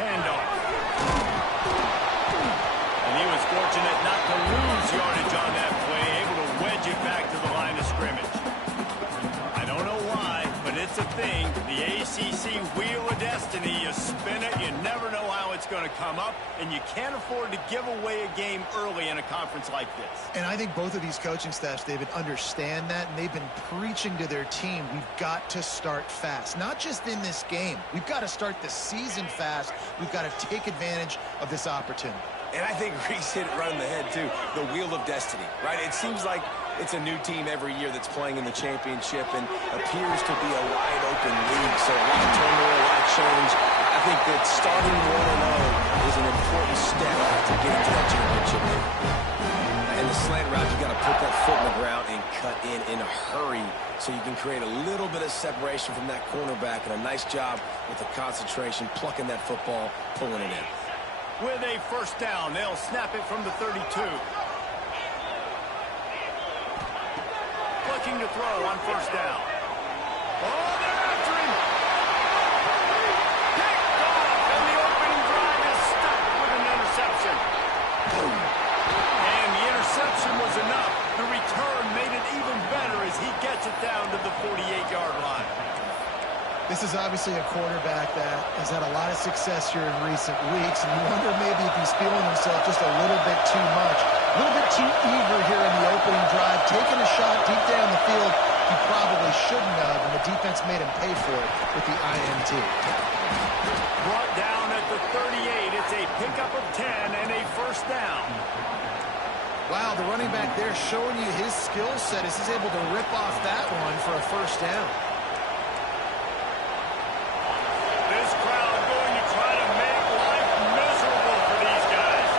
handoff. And he was fortunate not to lose yardage on that play, able to wedge it back to the line of scrimmage. I don't know why, but it's a thing. The ACC Wheel of Destiny, you spin it, you never know how it's going to come up, and you can't afford to give away a game early in a conference like this. And I think both of these coaching staffs, David, understand that, and they've been preaching to their team, we've got to start fast. Not just in this game. We've got to start the season fast. We've got to take advantage of this opportunity. And I think Reese hit it right on the head, too. The Wheel of Destiny, right? It seems like it's a new team every year that's playing in the championship and appears to be a wide-open league. So a lot of turmoil, a lot of change. I think that starting 1-0 is an important step to getting to that championship game. And the slant route, you got to put that foot in the ground and cut in a hurry so you can create a little bit of separation from that cornerback. And a nice job with the concentration, plucking that football, pulling it in. With a first down, they'll snap it from the 32. Looking to throw on first down. Oh, they're after him. Picked off, and the opening drive is stuck with an interception. And the interception was enough. The return made it even better as he gets it down to the 48-yard line. This is obviously a quarterback that has had a lot of success here in recent weeks, and you wonder maybe if he's feeling himself just a little bit too much, a little bit too eager here in the opening drive, taking a shot deep down the field he probably shouldn't have, and the defense made him pay for it with the INT. Brought down at the 38. It's a pickup of 10 and a first down. Wow, the running back there showing you his skill set as he's able to rip off that one for a first down. This crowd going to try to make life miserable for these guys.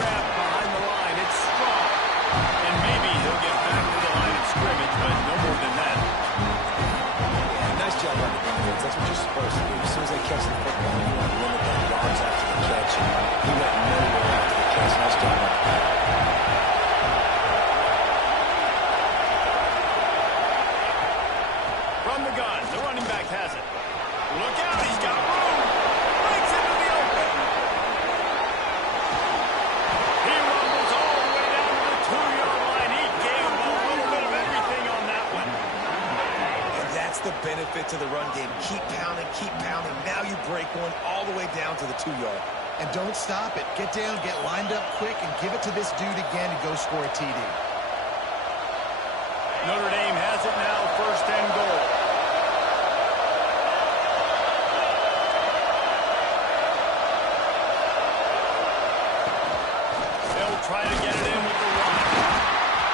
Wrapped behind the line, it's strong. And maybe he'll get back to the line of scrimmage, but no more than that. Yeah, nice job on the defense. That's what you're supposed to do. As soon as they catch the football, you want to limit that yards after the catch. He went nowhere after the catch. Nice job on that. From the gun, the running back has it. Look out, he's got room. Breaks into the open. He rumbles all the way down to the 2-yard line. He gave him a little bit of everything on that one. And that's the benefit to the run game. Keep pounding, keep pounding. Now you break one all the way down to the 2-yard. And don't stop it. Get down, get lined up quick, and give it to this dude again to go score a TD. Notre Dame has it now, first and goal. They'll try to get it in with the run.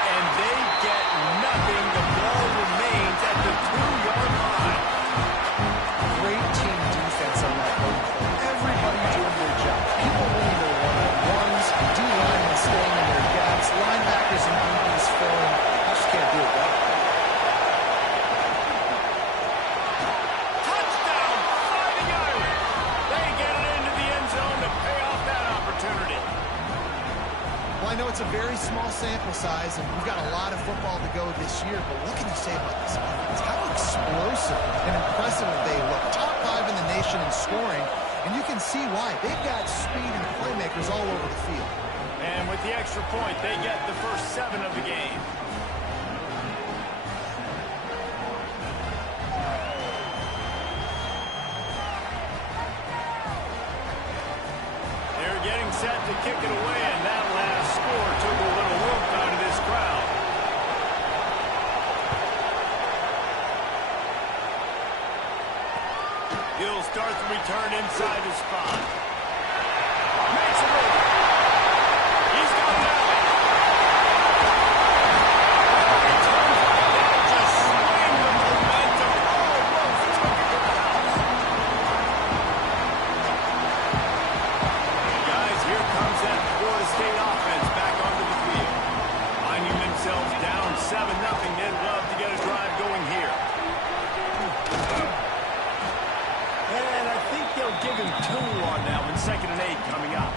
And they get nothing. The ball remains at the 2-yard line. Great team defense on that one. Everybody doing their job. People winning their one-on-ones, D-linemen staying in their gaps, linebackers and DBs filling. You just can't do it that way. Touchdown, Fighting Irish. They get it into the end zone to pay off that opportunity. Well, I know it's a very small sample size, and we've got a lot of football to go this year, but what can you say about this offense? How explosive and impressive they look. Top 5 in the nation in scoring, and you can see why. They've got speed and playmakers all over the field. And with the extra point, they get the first 7 of the game. They're getting set to kick it away, and that last score took a little whoop out of this crowd. He'll start the return inside his spot. Makes it over. He's got it out. Return right there, just swing the momentum. Almost took it to the house. Guys, here comes that Florida State offense back onto the field. Finding themselves down 7-0. They'd love to get a drive going here. And I think they'll give him 2 on that one. 2nd and 8 coming up.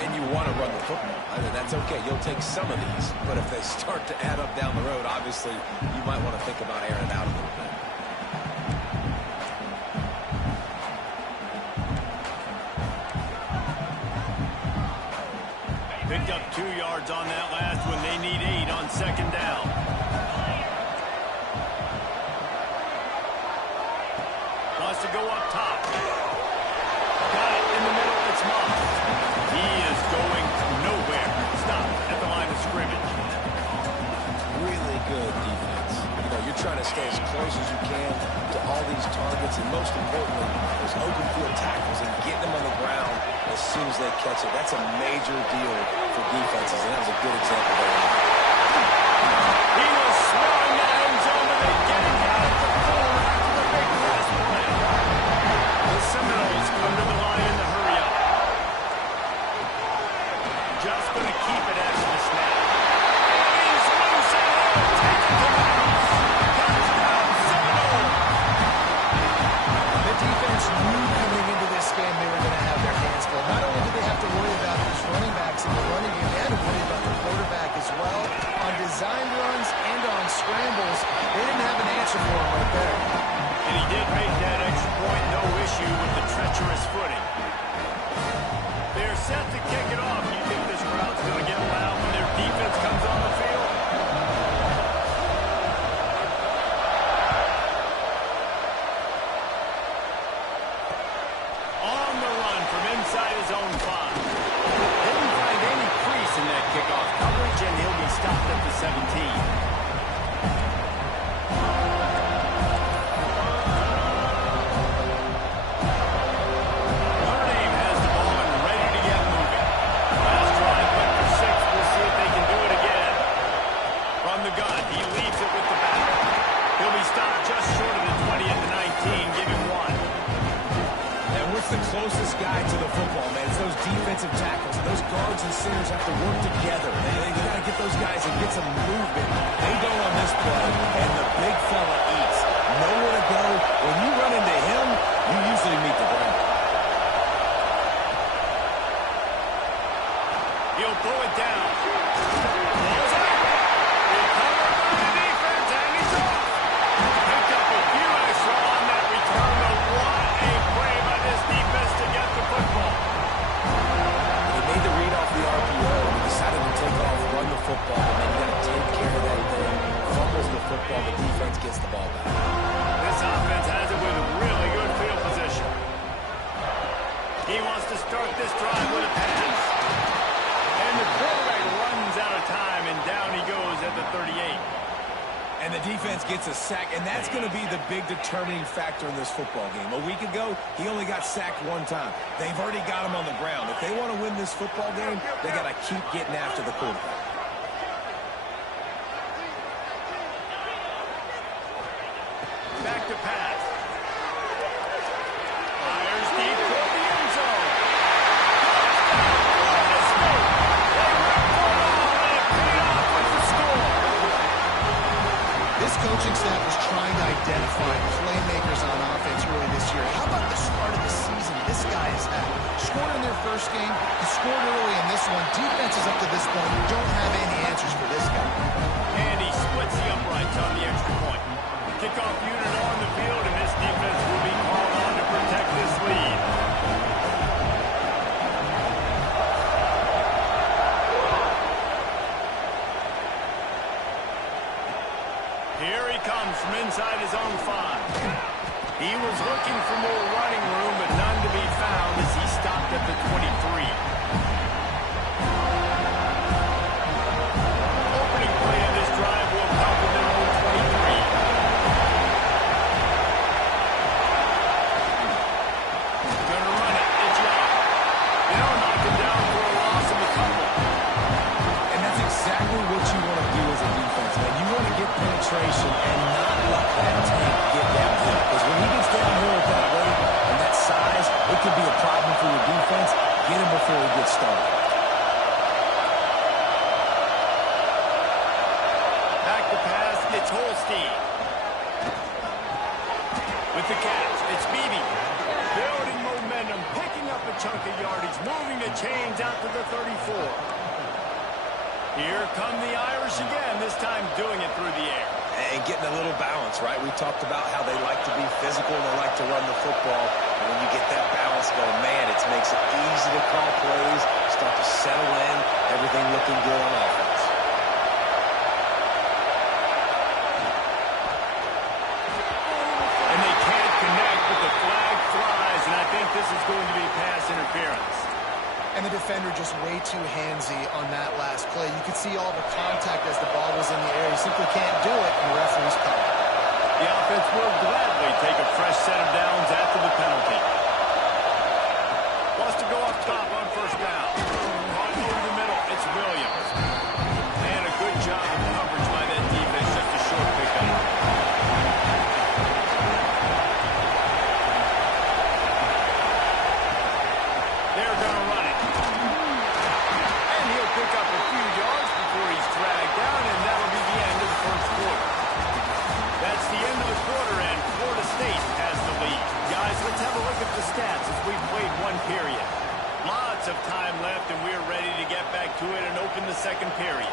And you want to run the football. I mean, that's okay. You'll take some of these. But if they start to add up down the road, obviously, you might want to think about airing it out a little bit. Picked up 2 yards on that last one. They need 8 on second down. Wants to go up top. Got it in the middle. It's Moss. He is going nowhere. Stop at the line of scrimmage. Really good defense. You know, you're trying to stay as close as you can to all these targets, and most importantly, those open field tackles and getting them on the ground as soon as they catch it. That's a major deal for defenses, and that was a good example there. He was swung that end zone, but they get him down at the corner after the big pass play. The Seminoles come to the line in the hurry up. Just going to keep it after the snap. He's loose and he'll take it to the house. Touchdown, Seminoles. The defense knew coming into this game they were going to have their hands full. Not only did they have to worry about these running backs in the running game, they had to worry about the quarterback as well. On design runs and on scrambles, they didn't have an answer for him right there. And he did make that extra point, no issue with the treacherous footing. They're set to kick it off. You think this crowd's going to get loud when their defense comes on the field? On the run from inside his own 5. Didn't find any crease in that kickoff coverage, and he'll be stopped at the 17. The closest guy to the football, man. It's those defensive tackles. Those guards and centers have to work together. They got to get those guys and get some movement. They don't on this play, and the big fella eats. Nowhere to go. When you run into him, you usually meet the ground. He'll pull it down. Ball's out. Recovered by the defense, and he's off. Picked up a few extra on that return, but what a play by this defense to get the football. He made the read off the RPO and decided to take off, run the football, and then you got to take care of that thing. Fumbles the football, the defense gets the ball back. This offense has it with a really good field position. He wants to start this drive with a pass. And the quarterback runs out of time, and down he goes at the 38. And the defense gets a sack, and that's going to be the big determining factor in this football game. A week ago, he only got sacked 1 time. They've already got him on the ground. If they want to win this football game, they got to keep getting after the quarterback. Back to pass. Fires deep toward the end zone. This coaching staff is trying to identify playmakers on offense really this year. How about the start of the season this guy has had? Scored in their first game, he scored early in this one. Defenses up to this point don't have any answers for this guy. And he splits the uprights on the extra point. Kickoff unit on the field, and this defense will be called on to protect this lead. Here he comes from inside his own 5. He was looking for more running room, but none to be found as he stopped at the 23. Opening play of this drive will come from their own 23. Gonna run it. It's Ncaa. They'll knock him down for a loss of a couple. And that's exactly what you want to do as a defense, man. You want to get penetration and not let that tank get downhill. Because when he gets downhill at that weight and that size, it could be a problem for your defense. Get him before he gets started. Back to pass, it's Holstein. With the catch, it's Beebe. Building momentum, picking up a chunk of yardage, moving the chains out to the 34. Here come the Irish again, this time doing it through the air. and getting a little balance, right? We talked about how they like to be physical and they like to run the football. And when you get that balance going, man, it makes it easy to call plays, start to settle in, everything looking good on offense. And they can't connect, but the flag flies, and I think this is going to be pass interference. And the defender just way too handsy on that last play. You could see all the contact as the ball was in the air. He simply can't do it, and the referee's called. The offense will gladly take a fresh set of downs after the penalty. Wants to go up top on first down. Caught over the middle. It's Williams. And a good job of coverage by that defense. Just a short pickup. They're going to run it. And he'll pick up a few yards before he's dragged down, and that'll be the end of the first quarter. That's the end of the quarter, and Florida State has the lead. Guys, let's have a look at the stats as we've played one period. Lots of time left, and we're ready to get back to it and open the second period.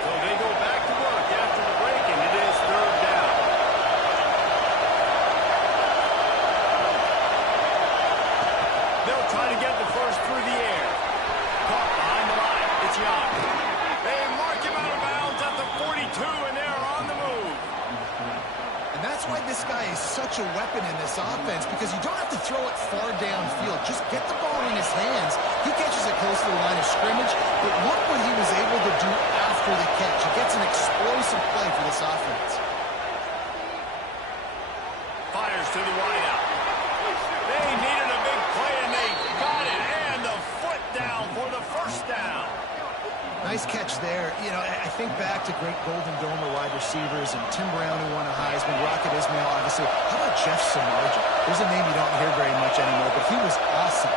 So they go back to work after the break, and it is third down. They'll try to get the first through the air. Caught behind the line. It's Young. They mark him out of bounds at the 42, and they're on the move. And that's why this guy is such a weapon in this offense, because you don't have to throw it far downfield. Just get the ball in his hands. He catches it close to the line of scrimmage, but look what he was able to do after the catch. He gets an explosive play for this offense. Fires to the wideout. They needed a big play, and they got it. And the foot down for the first down. Nice catch there. You know, I think back to great Golden Domer wide receivers and Tim Brown, who won a Heisman, Rocket Ismail, obviously. How about Jeff Samardzija? There's a name you don't hear very much anymore, but he was awesome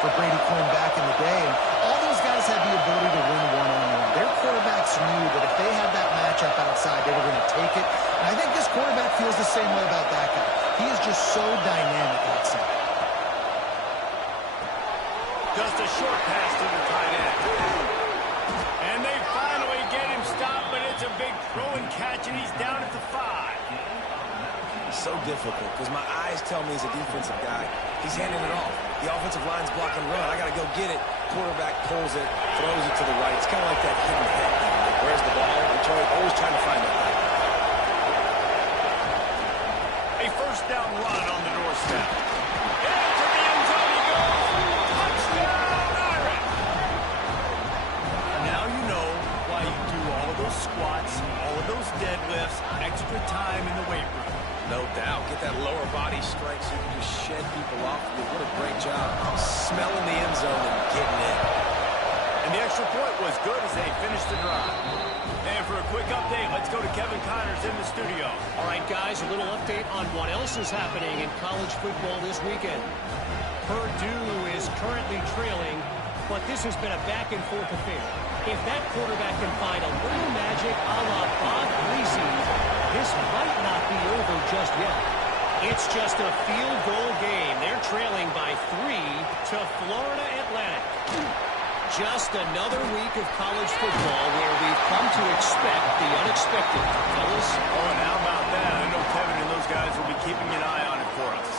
for Brady Quinn back in the day. And all those guys had the ability to win one-on-one. Their quarterbacks knew that if they had that matchup outside, they were going to take it. And I think this quarterback feels the same way about that guy. He is just so dynamic outside. Just a short pass to the tight end. And they finally get him stopped, but it's a big throw and catch, and he's down at the 5. It's so difficult because my eyes tell me as a defensive guy, he's handing it off. The offensive line's blocking run. I got to go get it. Quarterback pulls it, throws it to the right. It's kind of like that hidden head thing. Like, where's the ball? Always trying to find that guy. A first down run on the doorstep. Into the end zone he goes. Touchdown, Irish. Now you know why you do all of those squats, all of those deadlifts, extra time in the weight room. No doubt. Get that lower body strength so you can just shed people off. What a great job smelling the end zone and getting in. And the extra point was good as they finished the drive. And for a quick update, let's go to Kevin Connors in the studio. All right, guys, a little update on what else is happening in college football this weekend. Purdue is currently trailing, but this has been a back-and-forth affair. If that quarterback can find a little magic a la Bob Greasy, this might not be over just yet. It's just a field goal game. They're trailing by 3 to Florida Atlantic. Just another week of college football where we've come to expect the unexpected. Fellas? Oh, and how about that? I know Kevin and those guys will be keeping an eye on it for us.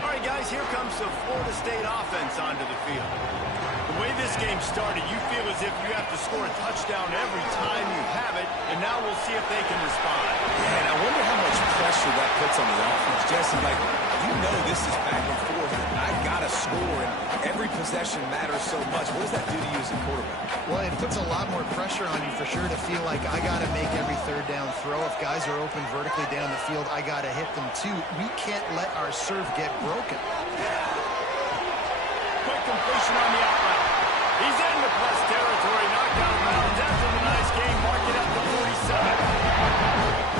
All right, guys, here comes the Florida State offense onto the field. The way this game started, you feel as if you have to score a touchdown every time you have it, and now we'll see if they can respond. Yeah, and I wonder how much pressure that puts on the offense. Jesse, like, you know this is back and forth, and I've got to score, and every possession matters so much. What does that do to you as a quarterback? Well, it puts a lot more pressure on you for sure to feel like I got to make every third down throw. If guys are open vertically down the field, I got to hit them too. We can't let our serve get broken. Quick completion on the out route. He's in the plus territory, knocked out of bounds after the nice game, marked it at the 47.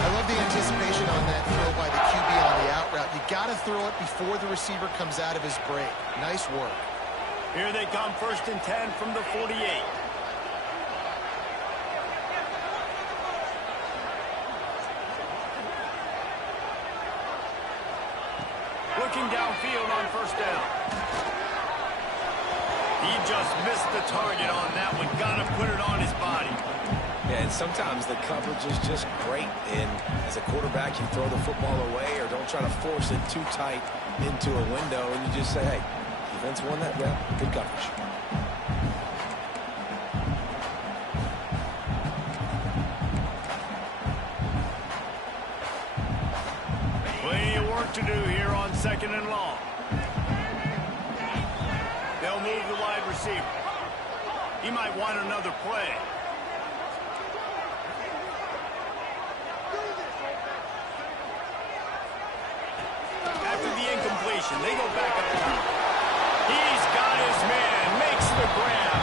I love the anticipation on that throw by the QB on the out route. You got to throw it before the receiver comes out of his break. Nice work. Here they come, 1st and 10 from the 48. Looking downfield on first down. he just missed the target on that one. Got to put it on his body. Yeah, and sometimes the coverage is just great. And as a quarterback, you throw the football away or don't try to force it too tight into a window, and you just say, hey, defense won that rep. Good coverage. Plenty of work to do here on 2nd and long. They'll move the wide receiver. He might want another play. After the incompletion, they go back up top. He's got his man, makes the grab.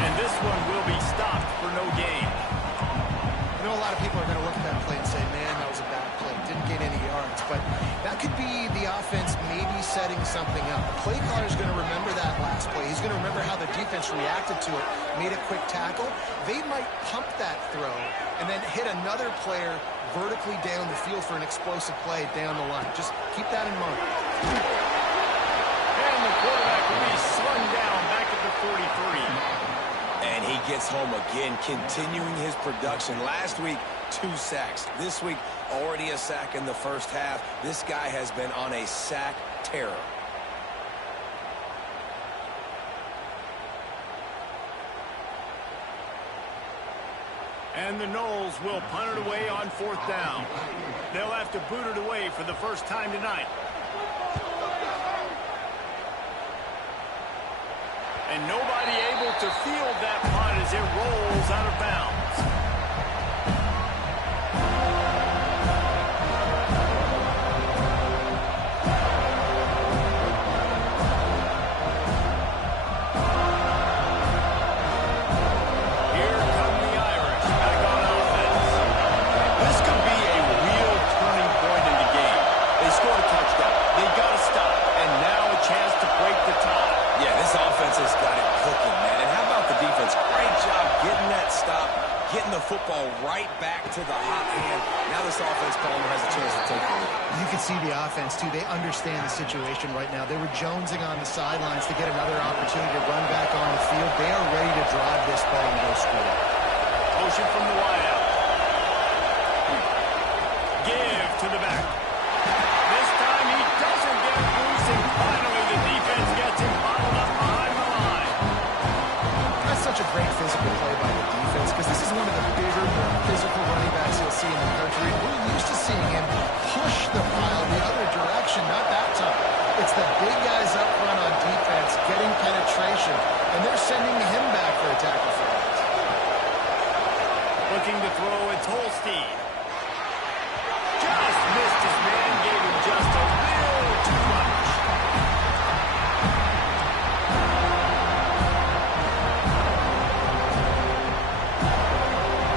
And this one will be stopped for no gain. I know a lot of people are going to look at that play and say, man, that was a bad play. Didn't get any yards. But that could be the offense maybe setting something up. The play caller is going to remember that last play. He's going to remember how the defense reacted to it, made a quick tackle. They might pump that throw and then hit another player vertically down the field for an explosive play down the line. Just keep that in mind. And the quarterback will be slung down back at the 43. And he gets home again, continuing his production. Last week, 2 sacks. This week, already a sack in the first half. This guy has been on a sack terror. And the Knowles will punt it away on 4th down. They'll have to boot it away for the first time tonight. And nobody able to field that punt as it rolls out of bounds. Here come the Irish back on offense. This could be a real turning point in the game. They scored a touchdown. They got to stop. And now a chance to break the tie. Yeah, this offense has got it cooking, man. And how about the defense? Great job getting that stop, getting the football right back to the hot hand. Now this offense, Palmer, has a chance to take the lead. You can see the offense, too. They understand the situation right now. They were jonesing on the sidelines to get another opportunity to run back on the field. They are ready to drive this ball and go score. Motion from the wideout. Give to the back. This time he doesn't get loose, and finally the defense gets him bottled up behind the line. That's such a great physical play by the defense because this is one of the bigger, more physical running backs you'll see in the country. We're used to seeing him push the pile the other direction, not that time. It's the big guys up front on defense getting penetration, and they're sending him back for a tackle for it. Looking to throw, it's Holstein. Just missed his man, gave him just a little too much.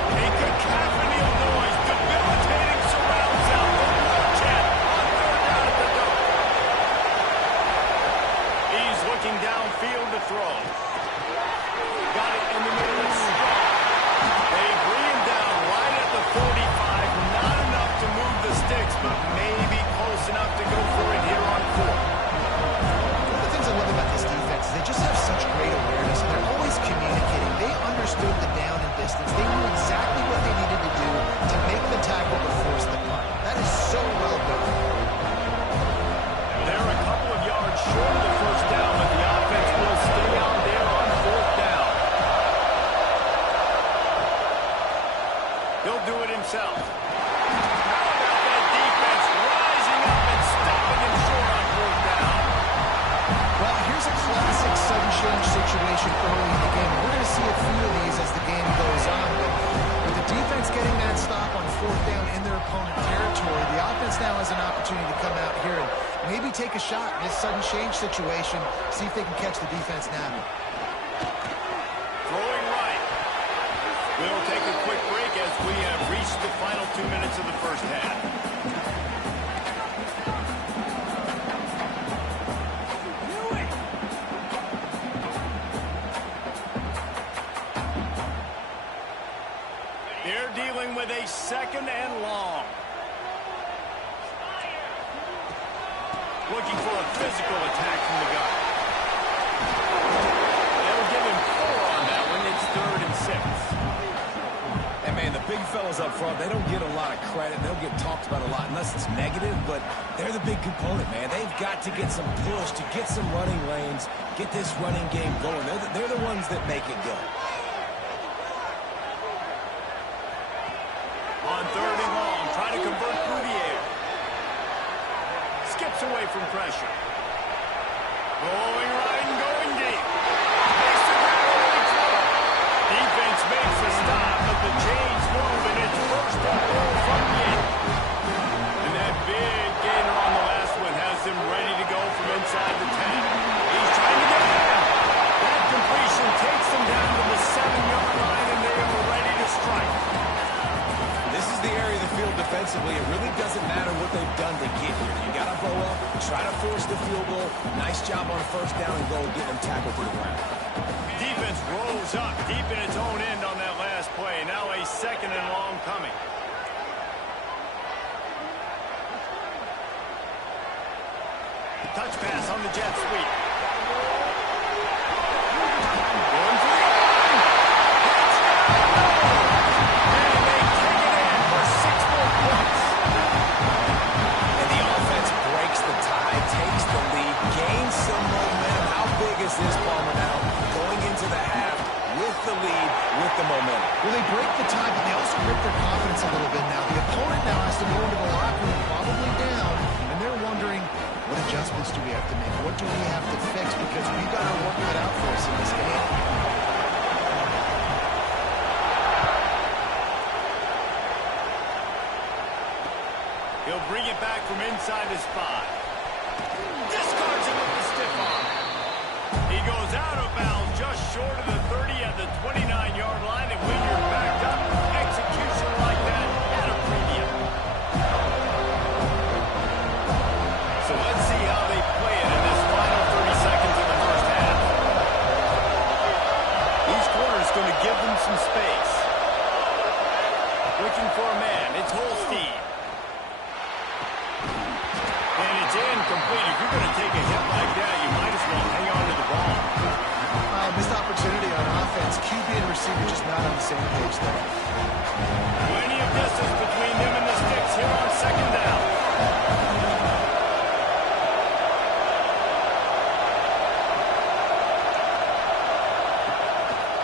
A cacophony of noise, debilitating surround sound. Watch it on 3rd down at the dome. He's looking downfield to throw. Got it in the middle and strong. They bring him down right at the 45. Not enough to move the sticks, but maybe close enough to go for it here on 4th. One of the things I love about this defense is they just have such great awareness, and they're always communicating. They understood the down and distance. They knew exactly what they needed to do to make the tackle to force the punt. That is so well done. They're a couple of yards short of the first down, but the offense will stay out there on 4th down. He'll do it himself. How about that defense rising up and stopping him short on 4th down? Well, here's a classic sudden change situation early in the game. We're going to see a few of these as the game goes on, but with the defense getting that stop on 4th down in their opponent territory, the offense now has an opportunity to come out here and maybe take a shot in this sudden change situation, see if they can catch the defense napping. Throwing right. We'll take a quick break as we have reached the final 2 minutes of the first half. They're dealing with a 2nd and long. Looking for a physical attack from the guy. fellas up front, they don't get a lot of credit. They don't get talked about a lot unless it's negative, but they're the big component, man. They've got to get some push, to get some running lanes, get this running game going. They're the ones that make it go. On 3rd and long, trying to convert through the air. Skips away from pressure. Rolling right and going deep. Makes the grab away throw. Defense makes the stop, but the chains move, and it's 1st and goal from the 8. And that big gainer on the last one has them ready to go from inside the 10. He's trying to get in. That completion takes them down to the 7-yard line, and they are ready to strike. This is the area of the field defensively. It really doesn't matter what they've done to get here. You got to bow up, try to force the field goal. Nice job on 1st down and goal, getting them tackled to the ground. Defense rolls up deep in its own end on that last play. Now a 2nd and long coming. Touch pass on the jet sweep. Going for the line. And they take it in for 6 more points. And the offense breaks the tie, takes the lead, gains some momentum. How big is this, Palmer, now? Going into the half with the lead, with the momentum. Well, they break the tie, but they also rip their confidence a little bit now. The opponent now has to go into the locker room, probably down, and they're wondering, what adjustments do we have to make? What do we have to fix? Because we've got our work cut out for us in this game. He'll bring it back from inside his 5. Discards it with the stiff arm. He goes out of bounds just short of the 30 at the 29-yard line, and when you're backed up, execution like that at a premium. So let's see how they play it in this final 30 seconds of the 1st half. These corners going to give them some space. Looking for a man. It's Holstein. And it's incomplete. If you're going to take a hit like that, you might as well hang on to the ball. Missed opportunity on offense. QB and receiver just not on the same page there. Plenty of distance between them and the sticks here on 2nd down.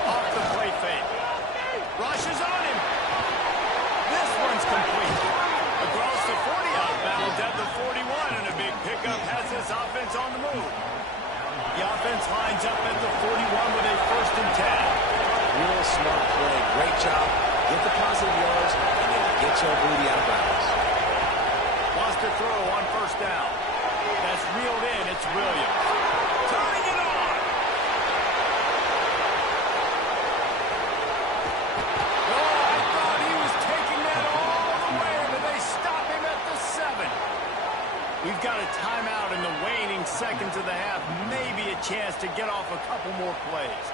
Off the play fake. Rushes on him. This one's complete. Across the 40, out of bounds at the 41, and a big pickup has this offense on the move. The offense lines up at the 41 with a 1st and 10. Real smart play. Great job. Get the positive yards, and then get your booty out of bounds. Lost a throw on 1st down. That's reeled in. It's Williams. Turning it on. Oh, I thought he was taking that all the way, but they stop him at the 7. We've got a timeout in the waning seconds of the half. Maybe a chance to get off a couple more plays.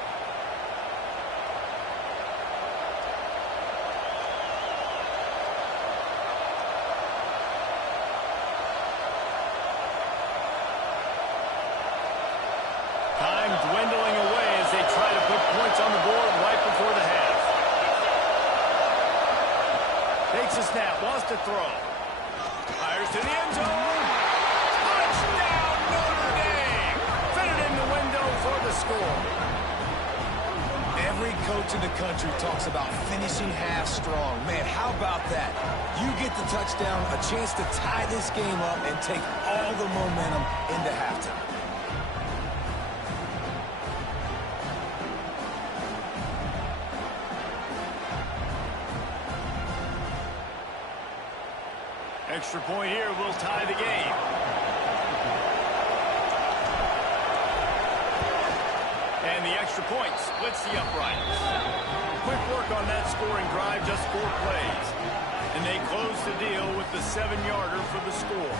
Time dwindling away as they try to put points on the board right before the half. Takes a snap, wants to throw. Fires to the end zone. Touchdown, Notre Dame! Fitted in the window for the score. Every coach in the country talks about finishing half strong. Man, how about that? You get the touchdown, a chance to tie this game up and take all the momentum into halftime. Extra point here will tie the game. And the extra point splits the uprights. Quick work on that scoring drive, just 4 plays. And they close the deal with the 7-yarder for the score.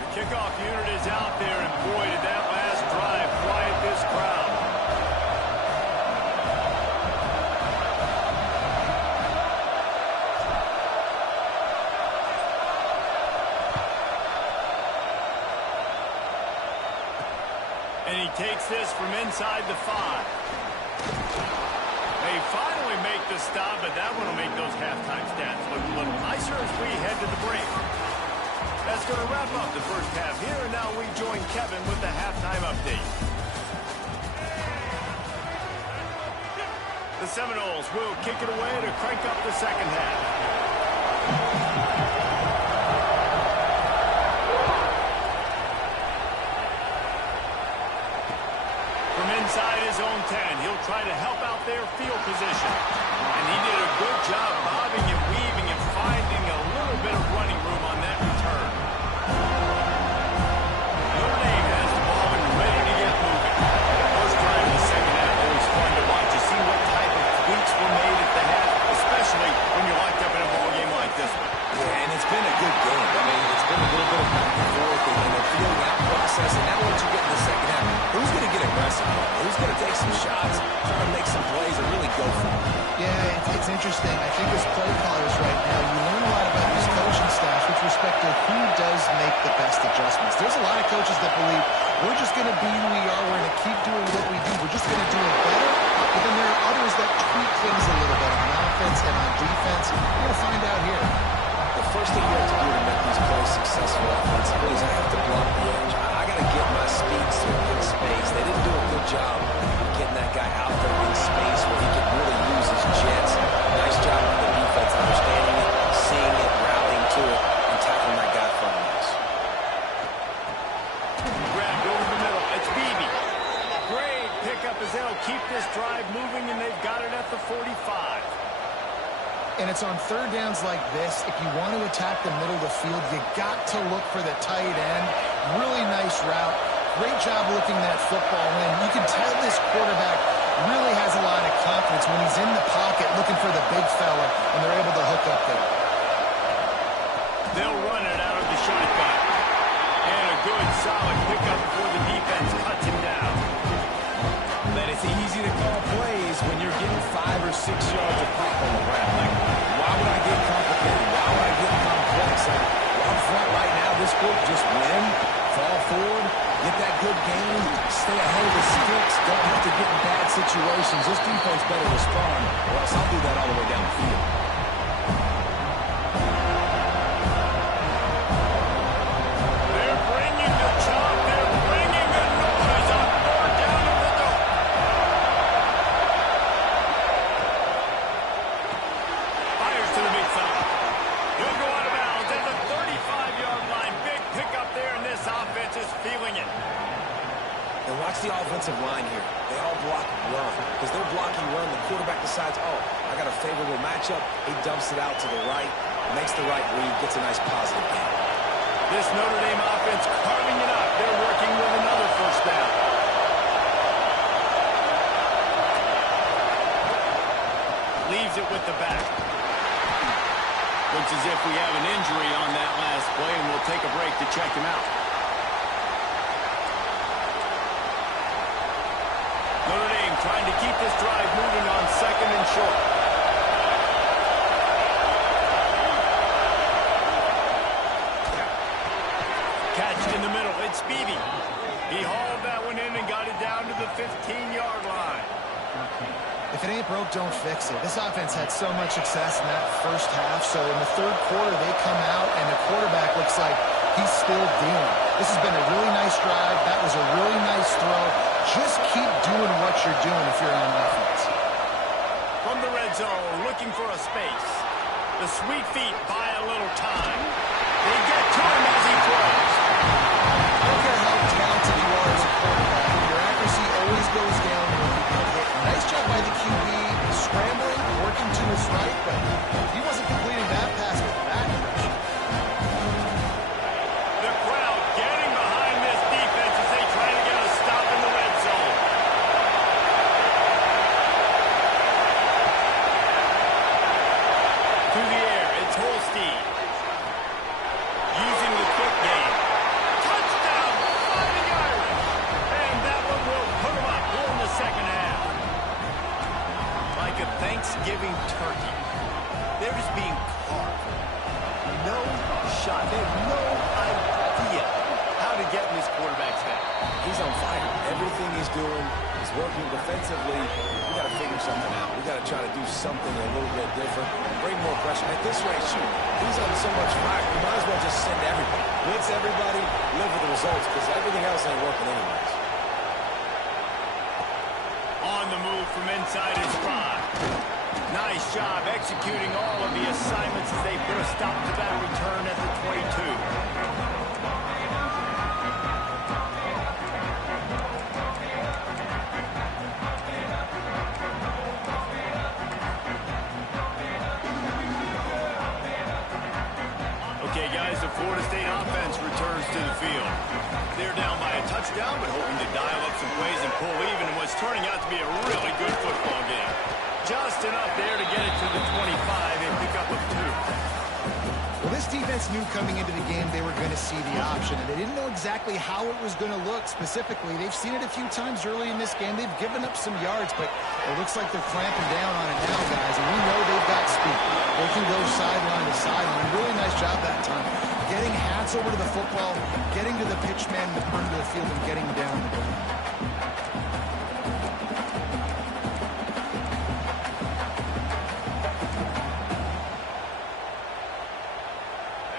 The kickoff unit is out there, and boy, did that last drive quiet this crowd. And he takes this from inside the 5. They finally make the stop, but that one will make those halftime stats look a little nicer as we head to the break. That's going to wrap up the first half here, and now we join Kevin with the halftime update. The Seminoles will kick it away to crank up the second half. From inside his own 10, he'll try to help out their field position. And he did a good job bobbing and weaving and finding a little bit of running room on that return. Notre Dame has the ball and ready to get moving. The first drive of the second half always fun to watch. You see what type of tweaks were made at the half, especially when you're locked up in a ball game like this one. Yeah, and it's been a good game. I mean, it's been a little bit of back and forth, and they're feeling that process. And now once you get in the second half, who's going to get aggressive? Who's going to take some shots, try to make some plays, and really go for it? Yeah, it's interesting. I think as play callers right now, you learn a lot about these coaching staffs with respect to who does make the best adjustments. There's a lot of coaches that believe we're just going to be who we are. We're going to keep doing what we do. We're just going to do it better. But then there are others that tweak things a little bit on offense and on defense. We're going to find out here. The first thing you have to do to make these plays successful offensively is I have to block the edge. I got to get my speedster in space. They didn't do a good job getting that guy out there in space where he could really use his jets. Nice job on the defense, understanding it, seeing it, rallying to it, and tackling that guy from us. Grabbed over the middle. It's Beebe. Great pickup as they'll keep this drive moving, and they've got it at the 45. And it's on third downs like this. If you want to attack the middle of the field, you got to look for the tight end. Really nice route. Great job looking that football in. You can tell this quarterback really has a lot of confidence when he's in the pocket looking for the big fella, and they're able to hook up there. They'll run it out of the shotgun. And a good, solid pickup before the defense cuts him down. But it's easy to call plays when you're getting 5 or 6 yards of pop on the ground. Like, why would I get complicated? Why would I get complex? Like, up front right now, this group just win, fall forward, get that good game, stay ahead of the sticks, don't have to get in bad situations. This defense better respond, or else I'll do that all the way down the field. They're bringing the chop. They're bringing the noise on third down of the dome. Fires to the big fella. He'll go out of bounds at the 35-yard line. Big pickup there, and this offense is feeling it. And watch the offensive line here. They all block run. Because they're blocking run, the quarterback decides, oh, I got a favorable matchup. He dumps it out to the right, makes the right read, gets a nice positive gain. This Notre Dame offense carving it up. They're working with another first down. Leaves it with the back. Looks as if we have an injury on that last play, and we'll take a break to check him out. Notre Dame trying to keep this drive moving on second and short. Catched in the middle. It's Beebe. He hauled that one in and got it down to the 15-yard line. If it ain't broke, don't fix it. This offense had so much success in that first half, so in the third quarter, they come out, and the quarterback looks like he's still dealing. This has been a really nice drive. That was a really nice throw. Just keep doing what you're doing if you're on offense. From the red zone, looking for a space. The sweet feet buy a little time. They get to him as he throws. Look at how talented you are as a quarterback. Your accuracy always goes down when you get hit. Nice job by the QB, scrambling, working to his right, but he wasn't completing that pass with back pressure. The crowd getting behind this defense as they try to get a stop in the red zone. Through the air, it's Holstein. Using the quick game. Touchdown, Fighting Irish. And that one will put them up here in the second half. Like a Thanksgiving turkey. They're just being carved. No shot. They have no idea how to get in this quarterback's head. He's on fire. Everything he's doing is working defensively. We got to figure something out. We got to try to do something a little bit different. Bring more pressure. At this rate, shoot, he's on so much fire. We might as well just send everybody. Blitz everybody, live with the results, because everything else ain't working anyways. On the move from inside his 5. Nice job executing all of the assignments as they put a stop to that return at the 22. Okay, guys, the Florida State offense returns to the field. They're down by a touchdown, but hoping to dial up some plays and pull even in what's turning out to be a really good football game. Just enough there to get it to the 25 and pick up a 2. Well, this defense knew coming into the game they were going to see the option, and they didn't know exactly how it was going to look specifically. They've seen it a few times early in this game. They've given up some yards, but it looks like they're clamping down on it now, guys, and we know they've got speed. They can go sideline to sideline. Really nice job that time. Getting hats over to the football, getting to the pitch man in the perimeter of the field, and getting down the goal.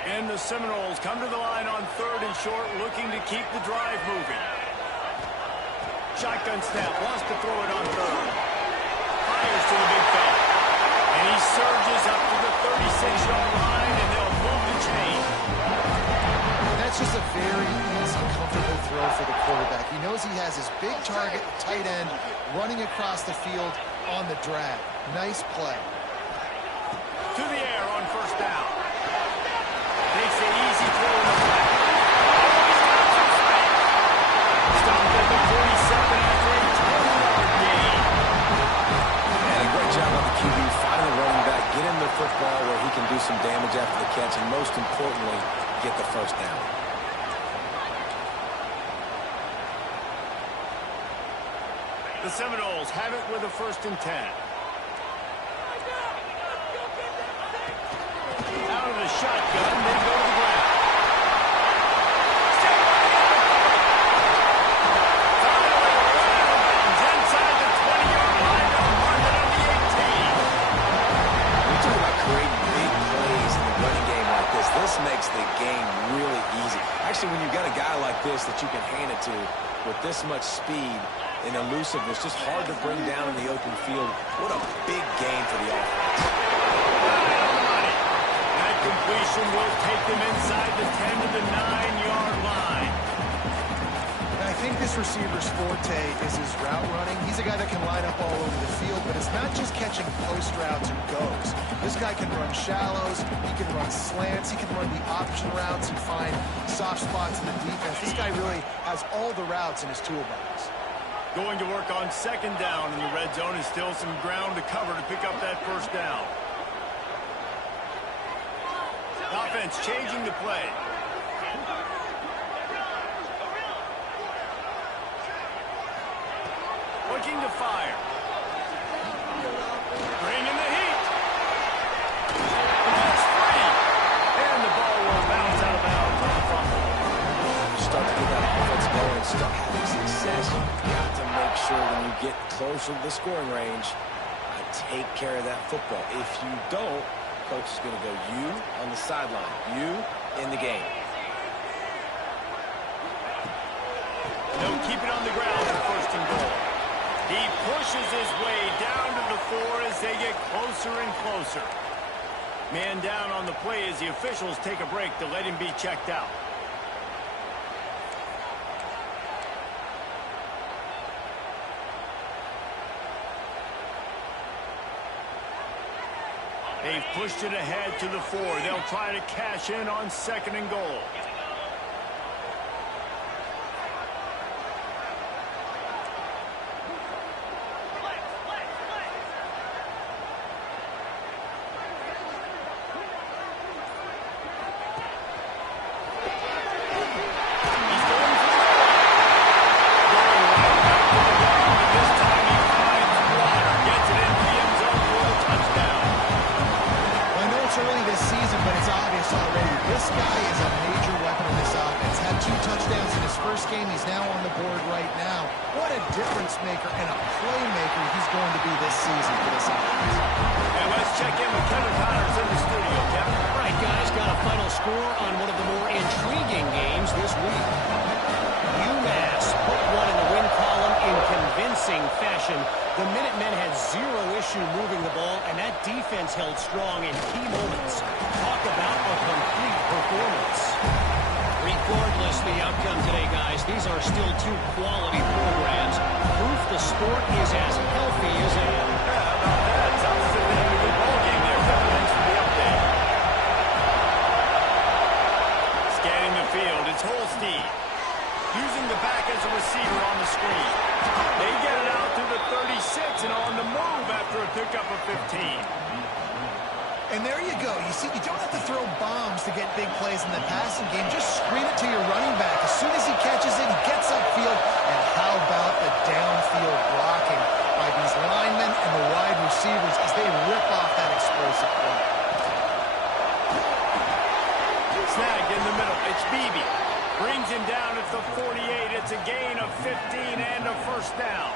And the Seminoles come to the line on 3rd and short, looking to keep the drive moving. Shotgun snap, wants to throw it on 3rd. Fires to the big fella. And he surges up to the 36-yard line, and they'll move the chain. That's just a very easy, comfortable throw for the quarterback. He knows he has his big target, tight end, running across the field on the drag. Nice play. To the air on 1st down. Makes an easy throw in the flat. Stopped at the 47 after a 10-yard gain. And a great job on the QB, finding the running back, get him the football where he can do some damage after the catch, and most importantly, get the 1st down. The Seminoles have it with a 1st and 10. Out of the shotgun, they go to the ground. Inside the 20-yard line, they'll mark it on the 18. We talk about creating big plays in the running game like this. This makes the game really easy. Actually, when you've got a guy like this that you can hand it to with this much speed and elusiveness, just hard to bring down in the open field. What a big game for the offense. That completion will take them inside the 10 to the 9-yard line. And I think this receiver's forte is his route running. He's a guy that can line up all over the field, but it's not just catching post routes and goes. This guy can run shallows, he can run slants, he can run the option routes and find soft spots in the defense. This guy really has all the routes in his toolbox. Going to work on 2nd down in the red zone, and still some ground to cover to pick up that 1st down. Offense changing the play. Looking to fire. Bringing the heat. That's free. And the ball will bounce out of bounds on the fumble. Start to get that offense going and start having success. You've got to make sure when you get closer to the scoring range, take care of that football. If you don't, coach is going to go you on the sideline, you in the game. They'll keep it on the ground for 1st and goal. He pushes his way down to the 4 as they get closer and closer. Man down on the play as the officials take a break to let him be checked out. They've pushed it ahead to the 4. They'll try to cash in on 2nd and goal. Early this season, but it's obvious already. This guy is a major weapon this game. He's now on the board right now. What a difference maker and a playmaker he's going to be this season for this offense. And let's check in with Kevin Connors in the studio. Kevin? All right, guys, got a final score on one of the more intriguing games this week. UMass put one in the win column in convincing fashion. The Minutemen had zero issue moving the ball, and that defense held strong in key moments. Talk about a complete performance. Regardless the outcome today, guys, these are still two quality programs. Proof the sport is as healthy as ever. How about that? Sounds like they had a good ball game there. Kevin, thanks for the update. Scanning the field, it's Holstein. Using the back as a receiver on the screen. They get it out to the 36 and on the move after a pickup of 15. And there you go. You see, you don't have to throw bombs to get big plays in the passing game. Just screen it to your running back. As soon as he catches it, he gets upfield. And how about the downfield blocking by these linemen and the wide receivers as they rip off that explosive play. Snagged in the middle. It's Beebe. Brings him down at the 48. It's a gain of 15 and a first down.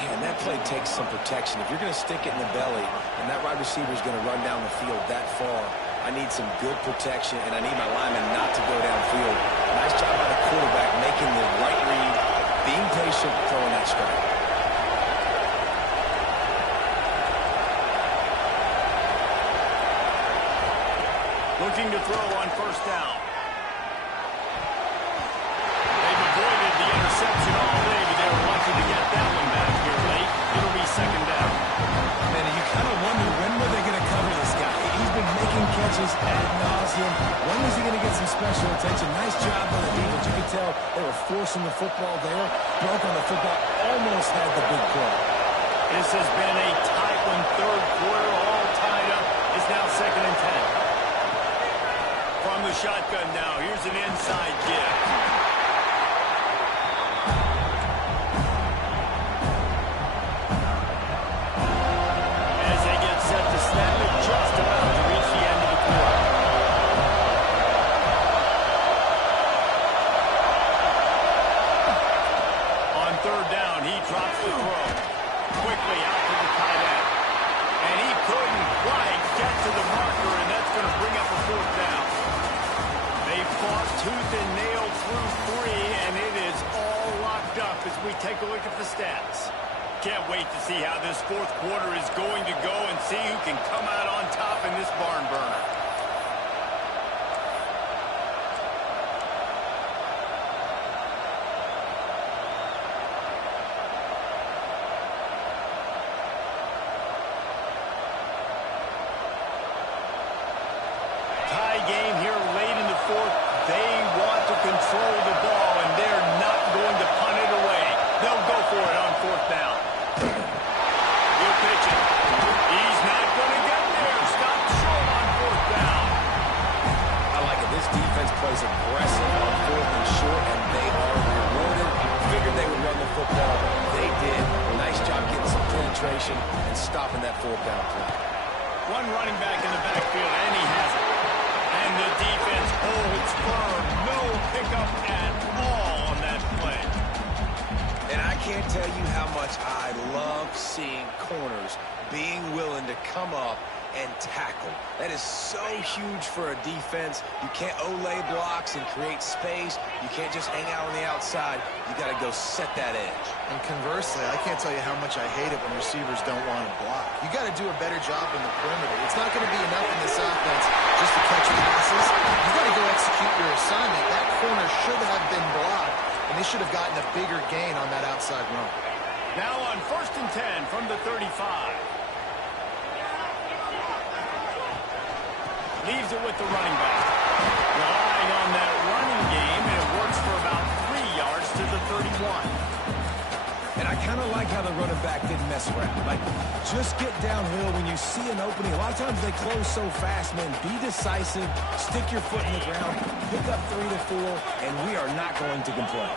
Man, that play takes some protection. If you're going to stick it in the belly and that wide receiver is going to run down the field that far, I need some good protection, and I need my lineman not to go downfield. Nice job by the quarterback making the right read, being patient, throwing that strike. Looking to throw on first down. They've avoided the interception all day, but they were lucky to get that one back here late. It'll be second down. Man, you kind of wonder when were they going to cover this guy. He's been making catches ad nauseum. When was he going to get some special attention? Nice job by the defense. You could tell they were forcing the football there. Broke on the football, almost had the big play. This has been a tight one, third quarter, all tied up. It's now second and 10. From the shotgun now, here's an inside give. As they get set to snap it, just about to reach the end of the quarter. On third down, he drops the throw. Quickly out to the tight end. And he couldn't quite get to the marker, and that's going to bring up a fourth down. They fought tooth and nail through three, and it is all locked up as we take a look at the stats. Can't wait to see how this fourth quarter is going to go and see who can come out on top in this barn burner. Tie game here late in the fourth. They want to control the ball, and they're not going to punt it away. They'll go for it on fourth down. He'll pitch it. He's not going to get there. Stop short on fourth down. I like it. This defense plays aggressive on fourth and short, and they are rewarded. Figured they would run the football. They did. Nice job getting some penetration and stopping that fourth down play. One running back in the backfield, and he has it. And the defense holds firm. No pickup at all on that play. And I can't tell you how much I love seeing corners being willing to come up and tackle. That is so huge for a defense. You can't olay blocks and create space. You can't just hang out on the outside. You got to go set that edge. And conversely, I can't tell you how much I hate it when receivers don't want to block. You got to do a better job in the perimeter. It's not going to be enough in this offense just to catch passes. You got to go execute your assignment. That corner should have been blocked, and they should have gotten a bigger gain on that outside run. Now on first and 10 from the 35. Leaves it with the running back. Relying on that running game, and it works for about 3 yards to the 31. And I kind of like how the running back didn't mess around. Like, just get downhill when you see an opening. A lot of times they close so fast, man. Be decisive, stick your foot in the ground, pick up 3 to 4, and we are not going to complain.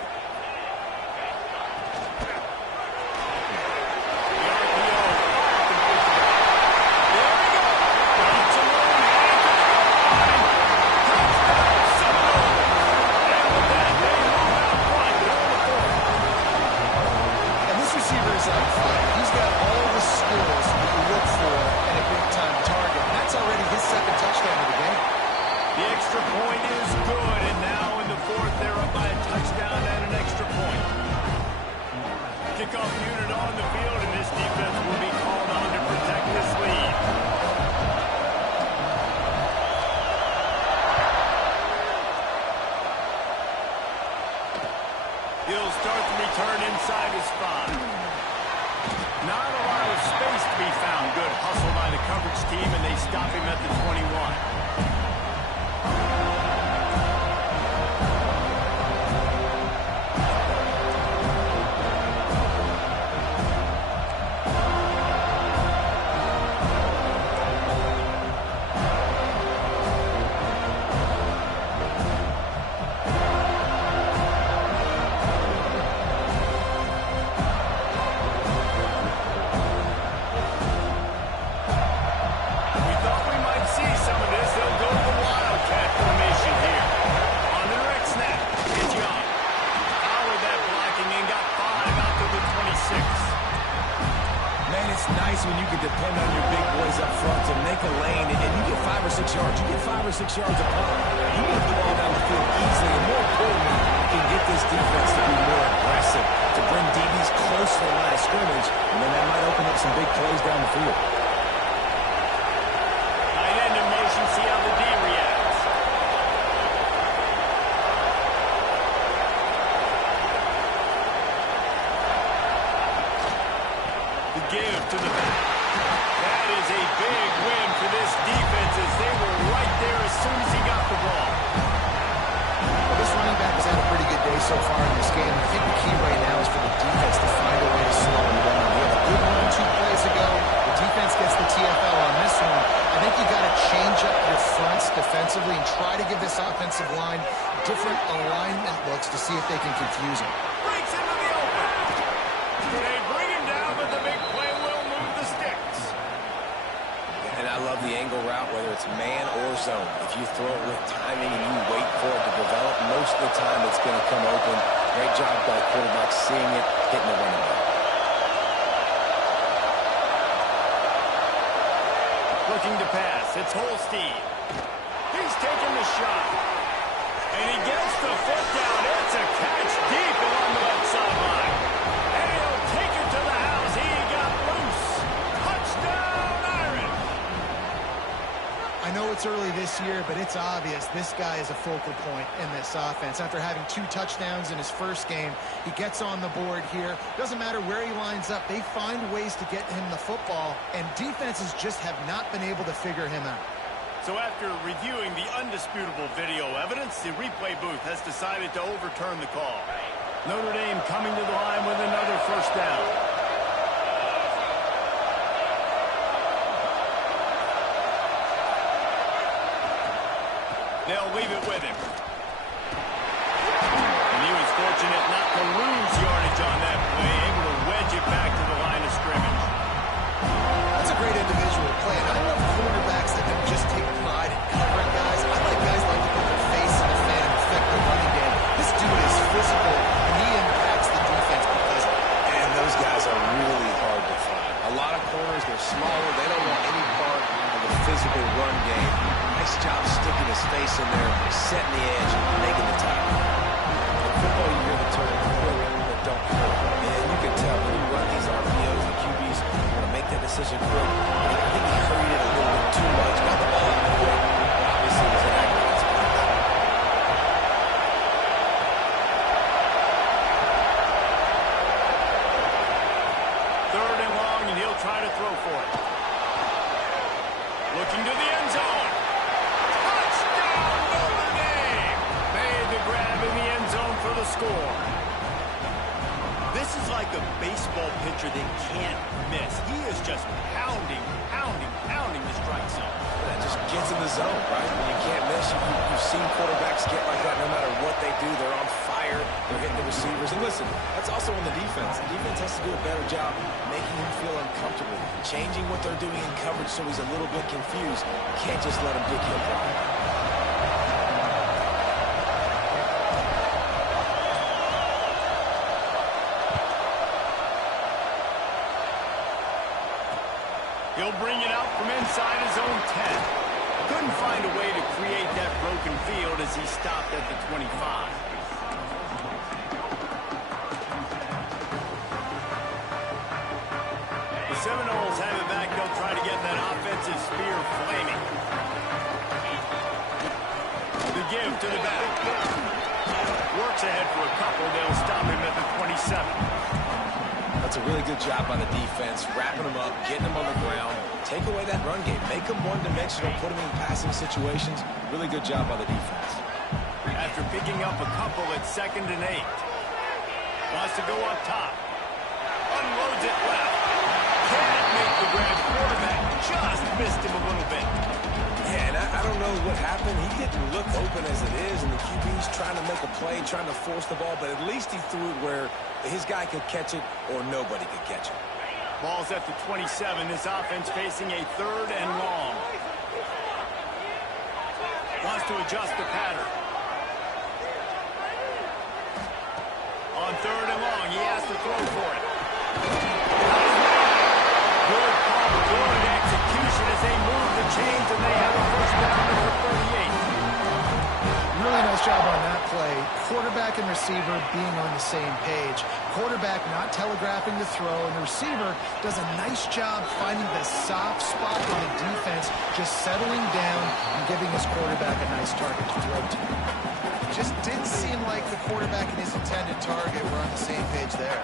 He'll start the return inside his 5. Not a lot of space to be found. Good hustle by the coverage team, and they stop him at the 21. It's nice when you can depend on your big boys up front to make a lane, and you get 5 or 6 yards. You get 5 or 6 yards apart. You move the ball down the field easily, and more importantly, you can get this defense to be more aggressive, to bring DBs close to the line of scrimmage, and then that might open up some big plays down the field. Tight end in motion, see how the D reacts. The give to the back. That is a big win for this defense as they were right there as soon as he got the ball. Well, this running back has had a pretty good day so far in this game. I think the key right now is for the defense to find a way to slow him down. We had a good run 2 plays ago. The defense gets the TFL on this one. I think you got to change up your fronts defensively and try to give this offensive line different alignment looks to see if they can confuse him. Breaks into the open. They bring him down, but the big play will move the sticks. And I love the angle route, whether it's man or zone. If you throw it with timing and you wait for it to develop, most of the time it's going to come open. Great job by the quarterback seeing it, hitting the running back. Looking to pass. It's Holstein. He's taking the shot. And he gets the foot down. It's a catch deep along the left sideline. And he'll take it to the house. He got loose. Touchdown, Irish. I know it's early this year, but it's obvious this guy is a focal point in this offense. After having 2 touchdowns in his first game, he gets on the board here. Doesn't matter where he lines up, they find ways to get him the football, and defenses just have not been able to figure him out. So after reviewing the undisputable video evidence, the replay booth has decided to overturn the call. Notre Dame coming to the line with another first down. They'll leave it with him. And he was fortunate not to lose yardage on that play, able to wedge it back to the line of scrimmage. That's a great individual play, and I love cornerbacks that can just take pride in covering guys. I like guys like to put their face in the fan and affect the running game. This dude is physical, and he impacts the defense because of it. And those guys are really hard to find. A lot of corners, they're smaller. They don't want any part of the physical run game. Nice job sticking his face in there, setting the edge, making the tackle. In football, you hear the term quick, but don't hurt. And you can tell when you run these RPOs, the QBs want to make that decision quick. And I think he hurried it a little bit too much, got the ball out quick, but obviously it was an accurate spot. Third and long, and he'll try to throw for it. Looking to the end zone. Touchdown, Notre Dame! Made the grab in the end zone for the score. This is like a baseball pitcher that can't miss. He is just pounding the strike zone. That just gets in the zone, right? When you can't miss, you've seen quarterbacks get like that no matter what they do. They're on fire. They're hitting the receivers. And listen, that's also on the defense. The defense has to do a better job making him feel uncomfortable, changing what they're doing in coverage so he's a little bit confused. You can't just let him get hit wrong. He'll bring it out from inside his own 10. Couldn't find a way to create that broken field as he stopped at the 25. The Seminoles have it back. They'll try to get that offensive spear flaming. The give to the back. Works ahead for a couple. They'll stop him at the 27. That's a really good job by the defense, wrapping them up, getting them on the ground. Take away that run game. Make them one-dimensional, put them in passing situations. Really good job by the defense. After picking up a couple at 2nd and 8. Wants to go up top. Unloads it left. Can't make the grab. Quarterback just missed him a little bit. Yeah, and I don't know what happened. He didn't look open as it is, and the QB's trying to make a play, trying to force the ball, but at least he threw it where his guy could catch it or nobody could catch it. Ball's at the 27. This offense facing a 3rd and long. Wants to adjust the pattern. On 3rd and long, he has to throw for it. Good call, good execution as they move the chains, and they have a first down at the 38. Really nice job on that play. Quarterback and receiver being on the same page. Quarterback not telegraphing the throw, and the receiver does a nice job finding the soft spot in the defense, just settling down and giving his quarterback a nice target to throw to. Just didn't seem like the quarterback and his intended target were on the same page there.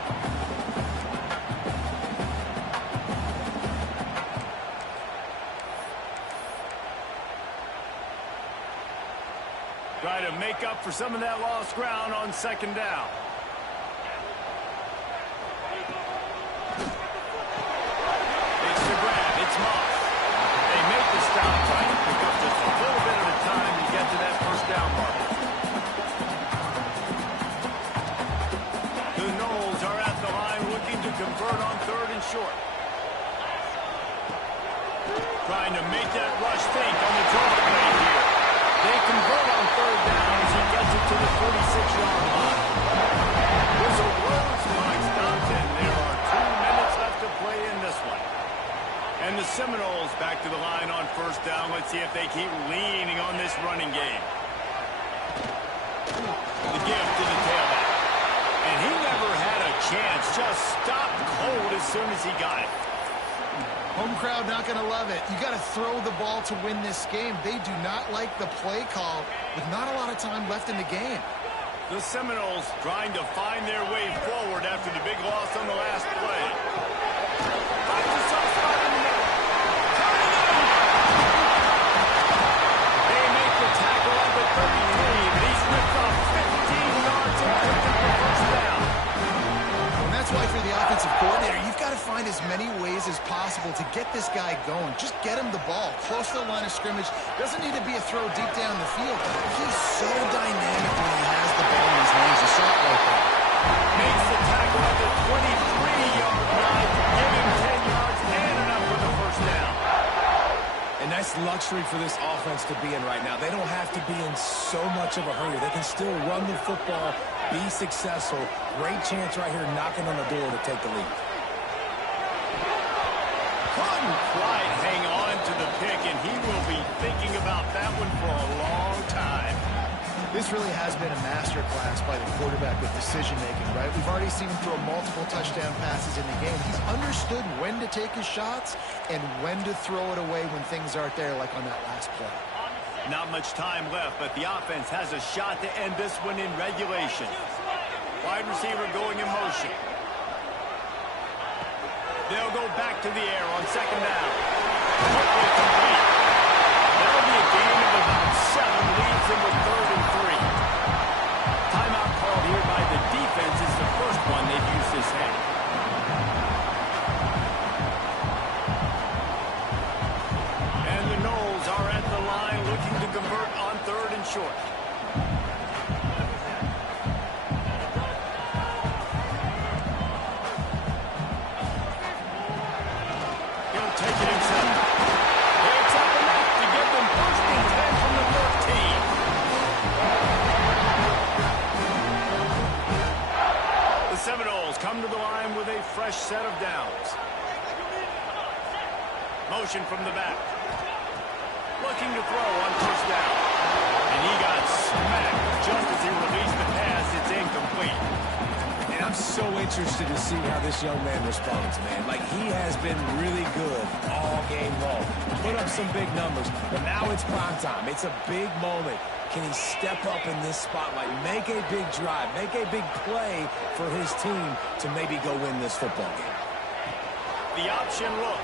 Try to make up for some of that lost ground on 2nd down. It's the grab. It's Moss. They make the stop, trying to pick up just a little bit at a time to get to that first down mark. The Knowles are at the line looking to convert on 3rd and short. Trying to make that rush think on the draw play here. They convert on 3rd down as he gets it to the 46-yard line. Whistle blows, clock stopped, and there are 2 minutes left to play in this one. And the Seminoles back to the line on 1st down. Let's see if they keep leaning on this running game. The gift to the tailback. And he never had a chance, just stopped cold as soon as he got it. Home crowd not going to love it. You got to throw the ball to win this game. They do not like the play call with not a lot of time left in the game. The Seminoles trying to find their way forward after the big loss on the last play. Finds a soft spot in the middle. They make the tackle at the 33, but he's ripped off 15 yards and picked up the first down. And that's why for the offensive coordinator, you've got to find as many ways as possible to get this guy going. Just get him the ball close to the line of scrimmage. Doesn't need to be a throw deep down the field. He's so dynamic when he has the ball in his hands. You saw it right there. Makes the tackle at the 23-yard line, giving 10 yards and enough for the first down. And that's luxury for this offense to be in right now. They don't have to be in so much of a hurry. They can still run the football, be successful. Great chance right here knocking on the door to take the lead. Couldn't quite hang on to the pick, and he will be thinking about that one for a long time. This really has been a masterclass by the quarterback with decision-making, right? We've already seen him throw multiple touchdown passes in the game. He's understood when to take his shots and when to throw it away when things aren't there, like on that last play. Not much time left, but the offense has a shot to end this one in regulation. Wide receiver going in motion. They'll go back to the air on 2nd down. Hopefully complete. That'll be a gain of about 7, leads them with 3rd and 3. Timeout called here by the defense is the first one they've used this half. And the Knowles are at the line looking to convert on 3rd and short. He'll take it himself. It's up enough to give them 1st and 10 from the 13. The Seminoles come to the line with a fresh set of downs. Motion from the back. Looking to throw on 1st down. And he got smacked just as he released the pass. It's incomplete. And I'm so interested to see how this young man responds, man. Like, he has been really good all game long. Put up some big numbers, but now it's prime time. It's a big moment. Can he step up in this spotlight, make a big drive, make a big play for his team to maybe go win this football game? The option look.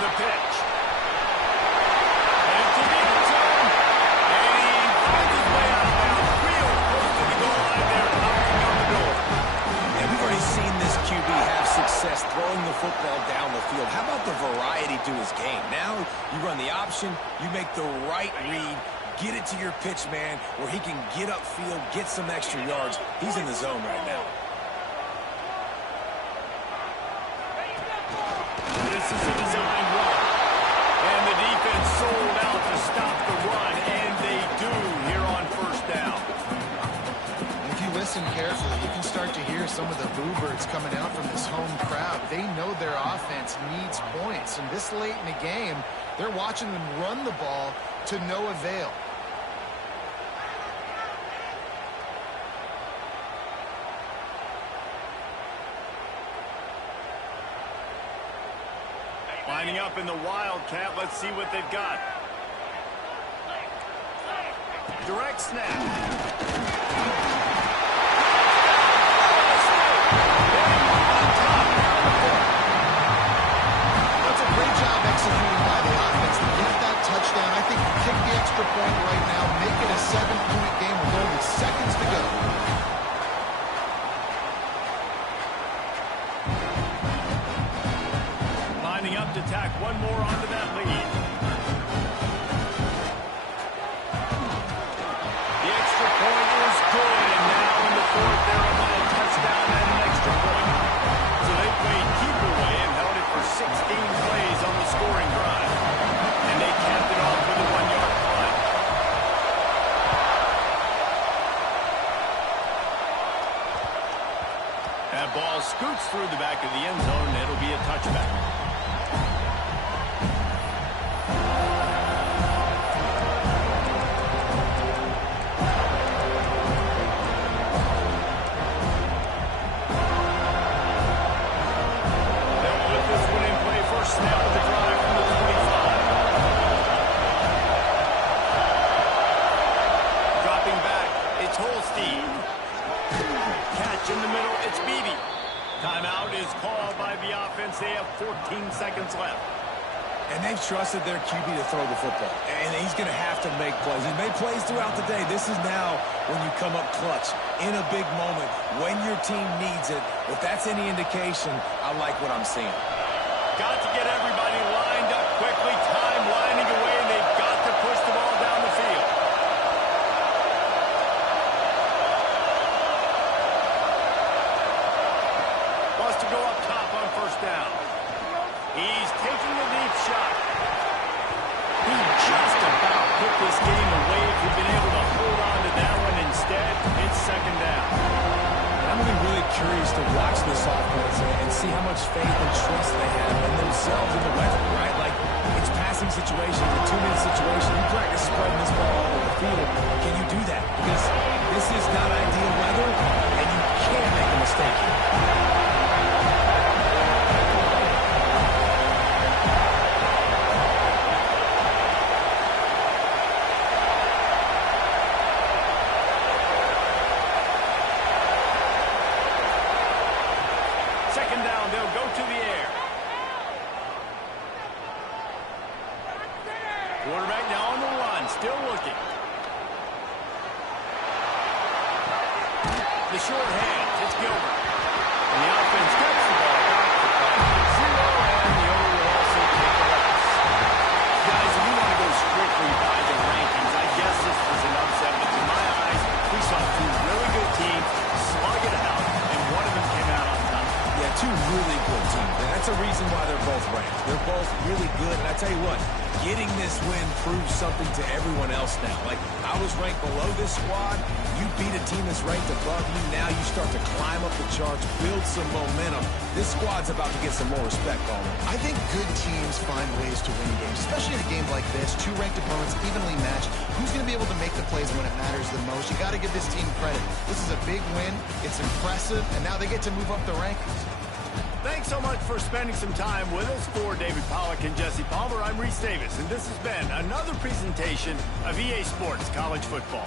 The pitch. And to the end zone. And he finds his way out of bounds. Real close to the goal line there. Knocking on the door. And we've already seen this QB have success throwing the football down the field. How about the variety to his game? Now you run the option, you make the right read, get it to your pitch man where he can get upfield, get some extra yards. He's in the zone right now. This is a design run. And the defense sold out to stop the run, and they do here on first down. If you listen carefully, you can start to hear some of the boo birds coming out from this home crowd. They know their offense needs points, and this late in the game, they're watching them run the ball to no avail. Lining up in the Wildcat. Let's see what they've got. Direct snap. That's a great job executing by the offense to get that touchdown. I think you kick the extra point right now, make it a 7-point game with only seconds to go. Lining up to tack one more onto that lead. The extra point is good, and now in the fourth, they're on a touchdown and an extra point. So they played keep away and held it for 16 plays on the scoring drive. And they capped it off with a 1-yard punt. That ball scoots through the back of the end zone, and it'll be a touchback. Snap of the drive from the 25. Dropping back, it's Holstein. Catch in the middle, it's Beebe. Timeout is called by the offense. They have 14 seconds left. And they've trusted their QB to throw the football. And he's going to have to make plays. He's made plays throughout the day. This is now when you come up clutch in a big moment when your team needs it. If that's any indication, I like what I'm seeing. Got to get everybody lined up quickly. Time winding away, and they've got to push the ball down the field. Wants to go up top on first down. He's taking a deep shot. He just about put this game away if he'd been able to hold on to that one. Instead, it's second down. I'm going to be really curious to watch this offense and see how much faith and trust they have in themselves in the weather, right? Like, it's passing situations, a 2-minute situation. You practice spreading this ball all over the field. Can you do that? Because this is not ideal weather, and you can't make a mistake here. Second down, they'll go to the air. Quarterback now on the run, still looking. The short hand, it's Gilbert. And the offense gets the ball back to 5-0, and the owner will also take the loss. Guys, if you want to go strictly by the rankings, I guess this was an upset, but to my eyes, we saw two really good teams slug it out, and one of them came out on top. Yeah, two really good teams. And that's a reason why they're both ranked. They're both really good. And I tell you what, getting this win proves something to everyone else now. Like, I was ranked below this squad. You beat a team that's ranked above you. Now you start to climb up the charts, build some momentum. This squad's about to get some more respect on them. I think good teams find ways to win games, especially in a game like this. Two ranked opponents evenly matched. Who's going to be able to make the plays when it matters the most? You got to give this team credit. This is a big win. It's impressive, and now they get to move up the rankings. Thanks so much for spending some time with us. For David Pollack and Jesse Palmer, I'm Reese Davis, and this has been another presentation of EA Sports College Football.